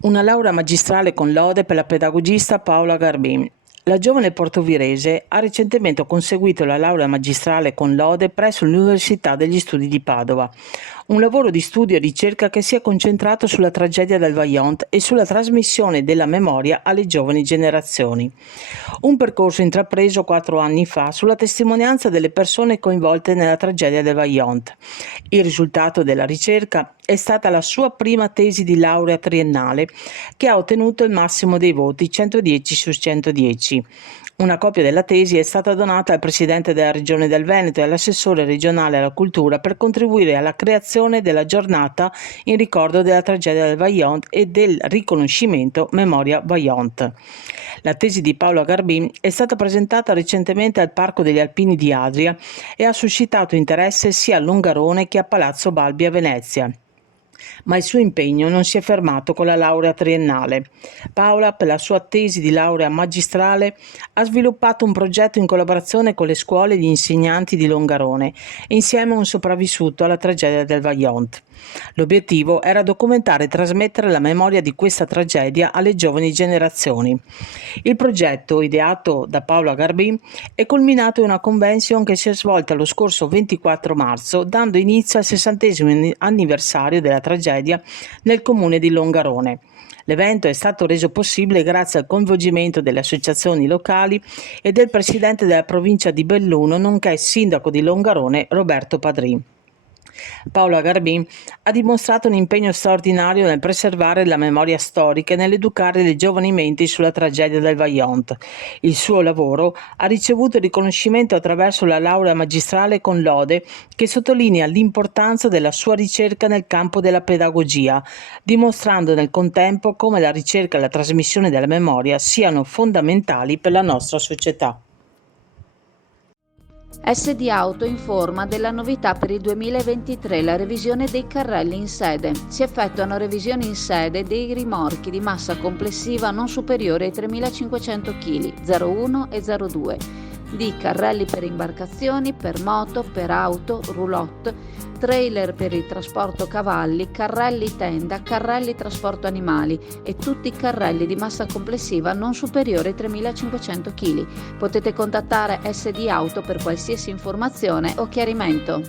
Una laurea magistrale con lode per la pedagogista Paola Garbin. La giovane portovirese ha recentemente conseguito la laurea magistrale con lode presso l'Università degli Studi di Padova, un lavoro di studio e ricerca che si è concentrato sulla tragedia del Vajont e sulla trasmissione della memoria alle giovani generazioni. Un percorso intrapreso 4 anni fa sulla testimonianza delle persone coinvolte nella tragedia del Vajont. Il risultato della ricerca è stata la sua prima tesi di laurea triennale, che ha ottenuto il massimo dei voti, 110 su 110. Una copia della tesi è stata donata al presidente della Regione del Veneto e all'assessore regionale alla cultura per contribuire alla creazione della giornata in ricordo della tragedia del Vajont e del riconoscimento Memoria Vajont. La tesi di Paola Garbin è stata presentata recentemente al Parco degli Alpini di Adria e ha suscitato interesse sia a Longarone che a Palazzo Balbi a Venezia. Ma il suo impegno non si è fermato con la laurea triennale. Paola, per la sua tesi di laurea magistrale, ha sviluppato un progetto in collaborazione con le scuole e gli insegnanti di Longarone, insieme a un sopravvissuto alla tragedia del Vajont. L'obiettivo era documentare e trasmettere la memoria di questa tragedia alle giovani generazioni. Il progetto, ideato da Paola Garbin, è culminato in una convention che si è svolta lo scorso 24 marzo, dando inizio al 60° anniversario della tragedia nel comune di Longarone. L'evento è stato reso possibile grazie al coinvolgimento delle associazioni locali e del presidente della provincia di Belluno, nonché sindaco di Longarone, Roberto Padrin. Paola Garbin ha dimostrato un impegno straordinario nel preservare la memoria storica e nell'educare le giovani menti sulla tragedia del Vajont. Il suo lavoro ha ricevuto il riconoscimento attraverso la laurea magistrale con lode, che sottolinea l'importanza della sua ricerca nel campo della pedagogia, dimostrando nel contempo come la ricerca e la trasmissione della memoria siano fondamentali per la nostra società. SD Auto informa della novità per il 2023, la revisione dei carrelli in sede. Si effettuano revisioni in sede dei rimorchi di massa complessiva non superiore ai 3.500 kg, 01 e 02, di carrelli per imbarcazioni, per moto, per auto, roulotte, trailer per il trasporto cavalli, carrelli tenda, carrelli trasporto animali e tutti i carrelli di massa complessiva non superiore ai 3.500 kg. Potete contattare SD Auto per qualsiasi informazione o chiarimento.